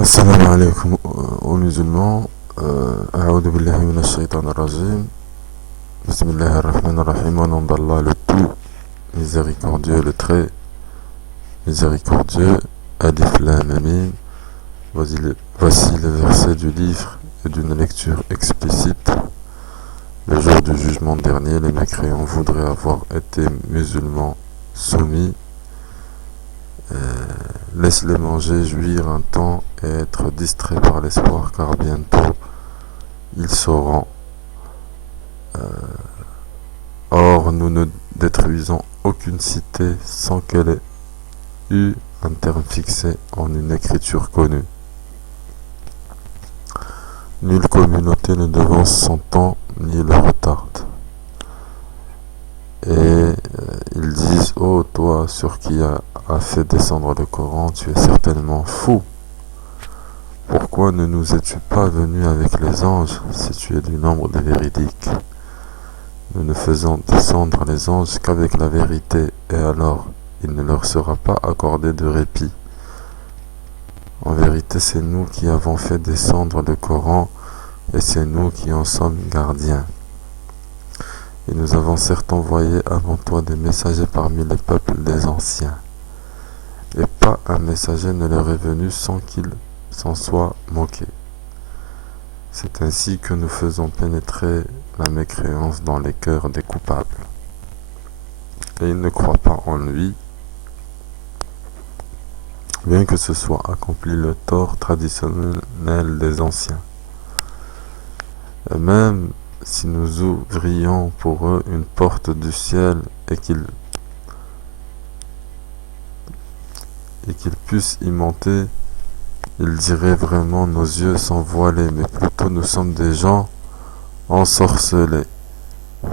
Assalamu alaikum aux musulmans. A'udhu billahi minash shaitanir rajim. Bismillahir rahmanir rahim. Au nom d'Allah le tout miséricordieux, le très miséricordieux. Alif Lam Mim. Voici le verset du livre et d'une lecture explicite. Le jour du jugement dernier, les mécréants voudraient avoir été musulmans soumis. Laisse-les manger, jouir un temps et être distraits par l'espoir, car bientôt ils sauront. Or, nous ne détruisons aucune cité sans qu'elle ait eu un terme fixé en une écriture connue. Nulle communauté ne devance son temps ni le retarde. Et ils disent: oh, toi, sur qui a fait descendre le Coran, tu es certainement fou. Pourquoi ne nous es-tu pas venu avec les anges si tu es du nombre des véridiques? Nous ne faisons descendre les anges qu'avec la vérité, et alors il ne leur sera pas accordé de répit. En vérité, c'est nous qui avons fait descendre le Coran, et c'est nous qui en sommes gardiens. Et nous avons certes envoyé avant toi des messagers parmi les peuples des anciens. Et pas un messager ne leur est venu sans qu'il s'en soit moqué. C'est ainsi que nous faisons pénétrer la mécréance dans les cœurs des coupables. Et ils ne croient pas en lui, bien que ce soit accompli le tort traditionnel des anciens. Et même si nous ouvrions pour eux une porte du ciel et qu'ils puissent y monter, ils diraient vraiment: nos yeux sont voilés, mais plutôt nous sommes des gens ensorcelés.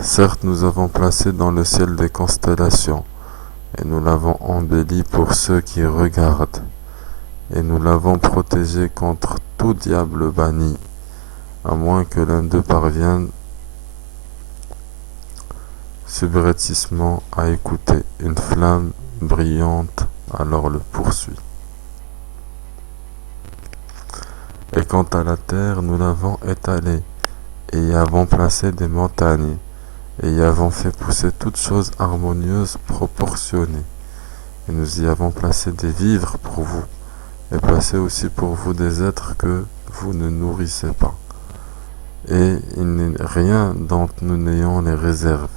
Certes, nous avons placé dans le ciel des constellations, et nous l'avons embelli pour ceux qui regardent, et nous l'avons protégé contre tout diable banni, à moins que l'un d'eux parvienne subrepticement à écouter une flamme brillante, alors le poursuit. Et quant à la terre, nous l'avons étalée, et y avons placé des montagnes, et y avons fait pousser toutes choses harmonieuses, proportionnées. Et nous y avons placé des vivres pour vous, et placé aussi pour vous des êtres que vous ne nourrissez pas. Et il n'est rien dont nous n'ayons les réserves,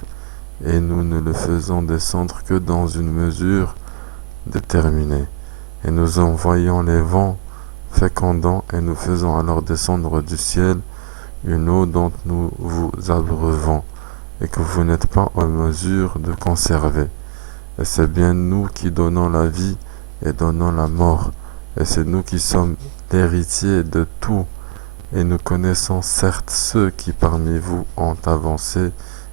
et nous ne le faisons descendre que dans une mesure déterminée. Et nous envoyons les vents fécondants, et nous faisons alors descendre du ciel une eau dont nous vous abreuvons, et que vous n'êtes pas en mesure de conserver. Et c'est bien nous qui donnons la vie et donnons la mort, et c'est nous qui sommes l'héritier de tout. Et nous connaissons certes ceux qui parmi vous ont avancé,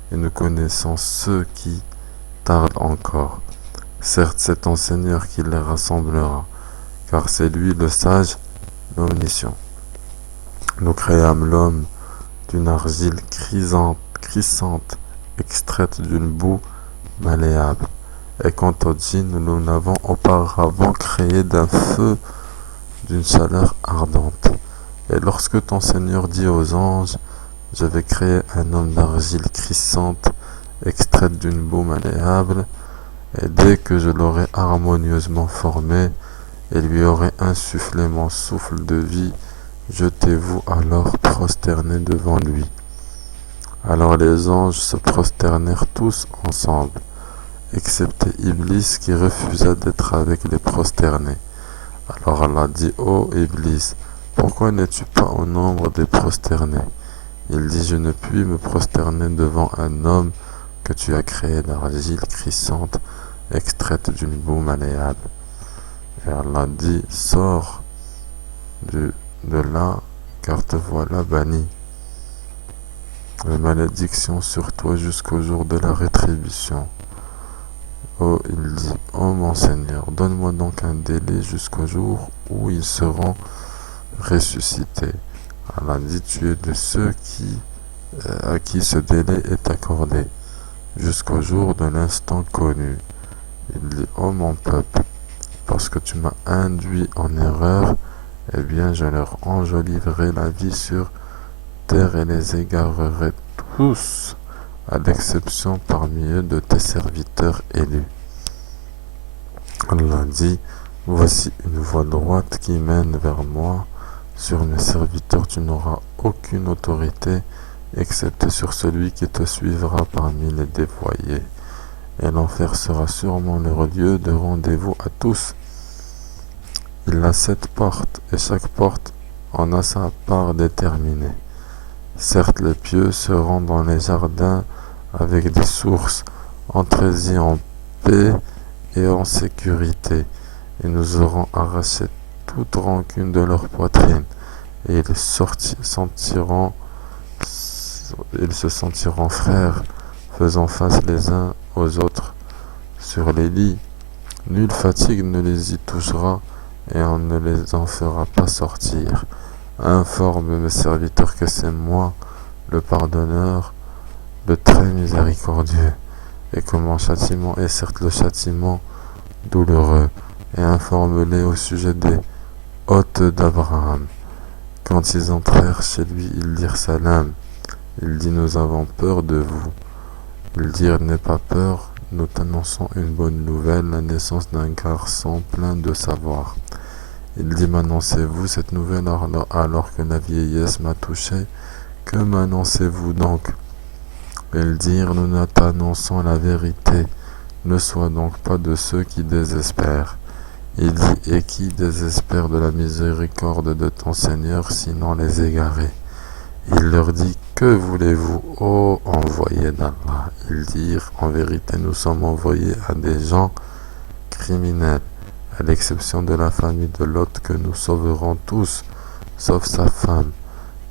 et nous connaissons ceux qui tardent encore. Certes, c'est ton Seigneur qui les rassemblera, car c'est lui le sage, l'omniscient. Nous créâmes l'homme d'une argile crissante, extraite d'une boue malléable. Et quant au djinn, nous l'avons auparavant créé d'un feu d'une chaleur ardente. Et lorsque ton Seigneur dit aux anges: je vais créer un homme d'argile crissante, extraite d'une boue malléable, et dès que je l'aurai harmonieusement formé et lui aurai insufflé mon souffle de vie, jetez-vous alors prosternés devant lui. Alors les anges se prosternèrent tous ensemble, excepté Iblis qui refusa d'être avec les prosternés. Alors Allah dit: ô Iblis, pourquoi n'es-tu pas au nombre des prosternés? Il dit: je ne puis me prosterner devant un homme que tu as créé d'argile crissante, extraite d'une boue malléable. Et Allah dit: sors de là, car te voilà banni. La malédiction sur toi jusqu'au jour de la rétribution. Oh, il dit: oh mon Seigneur, donne-moi donc un délai jusqu'au jour où ils seront ressuscités. Allah dit: tu es de ceux à qui ce délai est accordé, jusqu'au jour de l'instant connu. Il dit: oh mon peuple, parce que tu m'as induit en erreur eh bien je leur enjoliverai la vie sur terre et les égarerai tous, à l'exception parmi eux de tes serviteurs élus. Allah dit, voici une voie droite qui mène vers moi. Sur mes serviteurs tu n'auras aucune autorité, excepté sur celui qui te suivra parmi les dévoyés. Et l'enfer sera sûrement leur lieu de rendez-vous à tous. Il a 7 portes, et chaque porte en a sa part déterminée. Certes, les pieux seront dans les jardins avec des sources, entrez-y en paix et en sécurité, et nous aurons arraché toute rancune de leur poitrine, et ils se sentiront frères, faisant face les uns aux autres sur les lits. Nulle fatigue ne les y touchera, et on ne les en fera pas sortir. Informe mes serviteurs que c'est moi, le pardonneur, le très miséricordieux, et que mon châtiment est certes le châtiment douloureux, et informe-les au sujet des hôtes d'Abraham. Quand ils entrèrent chez lui, ils dirent salam. Il dit, nous avons peur de vous. Ils dirent, n'aie pas peur, nous t'annonçons une bonne nouvelle, la naissance d'un garçon plein de savoir. Il dit, m'annoncez-vous cette nouvelle alors que la vieillesse m'a touché? Que m'annoncez-vous donc? Ils dirent, nous t'annonçons la vérité, ne sois donc pas de ceux qui désespèrent. Il dit, et qui désespère de la miséricorde de ton Seigneur, sinon les égarés? Il leur dit, que voulez-vous, ô envoyés d'Allah? Ils dirent, en vérité, nous sommes envoyés à des gens criminels, à l'exception de la famille de Lot que nous sauverons tous, sauf sa femme.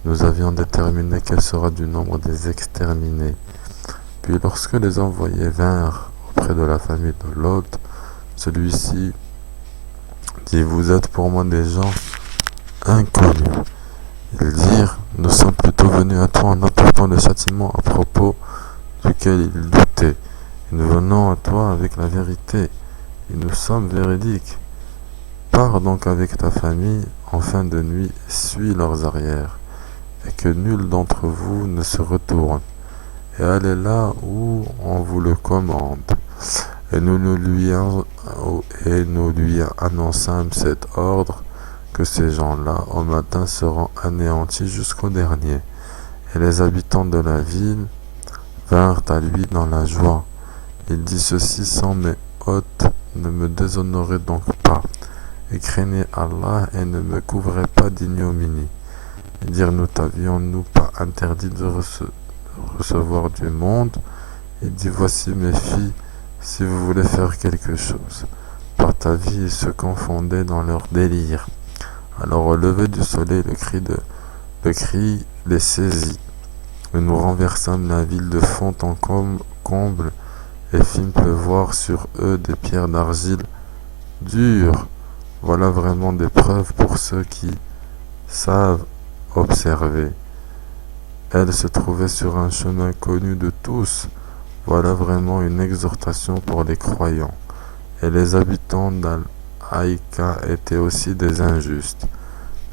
Nous avions déterminé qu'elle sera du nombre des exterminés. Puis lorsque les envoyés vinrent auprès de la famille de Lot, celui-ci dit, vous êtes pour moi des gens inconnus. Ils dirent, nous sommes plutôt venus à toi en apportant le châtiment à propos duquel ils doutaient. Et nous venons à toi avec la vérité, et nous sommes véridiques. Pars donc avec ta famille en fin de nuit et suis leurs arrières, et que nul d'entre vous ne se retourne, et allez là où on vous le commande. Et nous lui annonçâmes cet ordre, que ces gens-là au matin seront anéantis jusqu'au dernier. Et les habitants de la ville vinrent à lui dans la joie. Il dit, ceci sans mes hôtes, ne me déshonorez donc pas, et craignez Allah et ne me couvrez pas d'ignominie. Ils dirent, nous t'avions-nous pas interdit de recevoir du monde? Il dit, voici mes filles, si vous voulez faire quelque chose. Par ta vie, ils se confondaient dans leur délire. Alors au lever du soleil, le cri les saisit, et nous renversâmes la ville de fond en comble, et fîmes pleuvoir sur eux des pierres d'argile dures. Voilà vraiment des preuves pour ceux qui savent observer. Elle se trouvait sur un chemin connu de tous. Voilà vraiment une exhortation pour les croyants. Et les habitants d'Al-Haïka étaient aussi des injustes.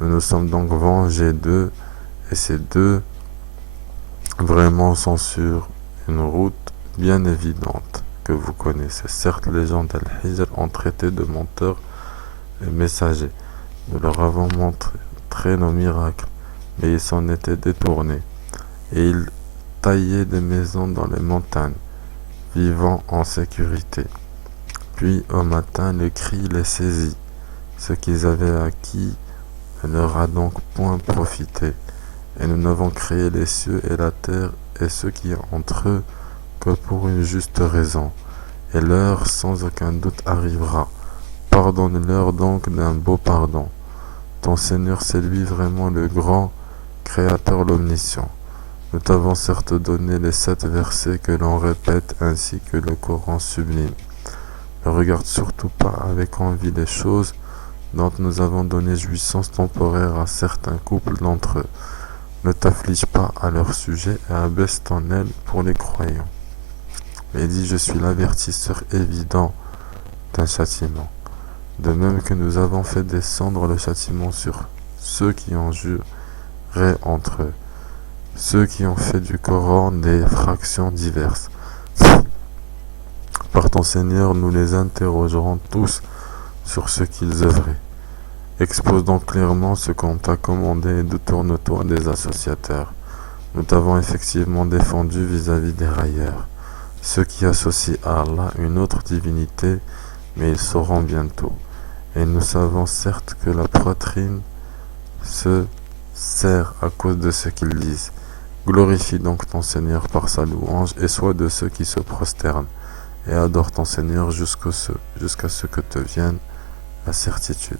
Nous nous sommes donc vengés d'eux, et ces deux vraiment sont sur une route bien évidente que vous connaissez. Certes, les gens d'Al-Hijr ont traité de menteurs et messagers. Nous leur avons montré nos miracles, mais ils s'en étaient détournés. Et ils taillaient des maisons dans les montagnes, vivant en sécurité. Puis au matin, le cri les saisit. Ce qu'ils avaient acquis ne leur a donc point profité. Et nous n'avons créé les cieux et la terre et ce qui est entre eux que pour une juste raison. Et l'heure sans aucun doute arrivera. Pardonne-leur donc d'un beau pardon. Ton Seigneur, c'est lui vraiment le grand Créateur, l'Omniscient. Nous t'avons certes donné les 7 versets que l'on répète ainsi que le Coran sublime. Ne regarde surtout pas avec envie les choses dont nous avons donné jouissance temporaire à certains couples d'entre eux. Ne t'afflige pas à leur sujet et abaisse ton aile pour les croyants. Et dis, je suis l'avertisseur évident d'un châtiment. de même que nous avons fait descendre le châtiment sur ceux qui en juraient entre eux, ceux qui ont fait du Coran des fractions diverses. Par ton Seigneur, nous les interrogerons tous sur ce qu'ils œuvraient. Expose donc clairement ce qu'on t'a commandé et détourne-toi des associateurs. Nous t'avons effectivement défendu vis-à-vis des railleurs, ceux qui associent à Allah une autre divinité, mais ils sauront bientôt. Et nous savons certes que la poitrine se serre à cause de ce qu'ils disent. Glorifie donc ton Seigneur par sa louange et sois de ceux qui se prosternent et adore ton Seigneur jusqu'à ce que te vienne la certitude.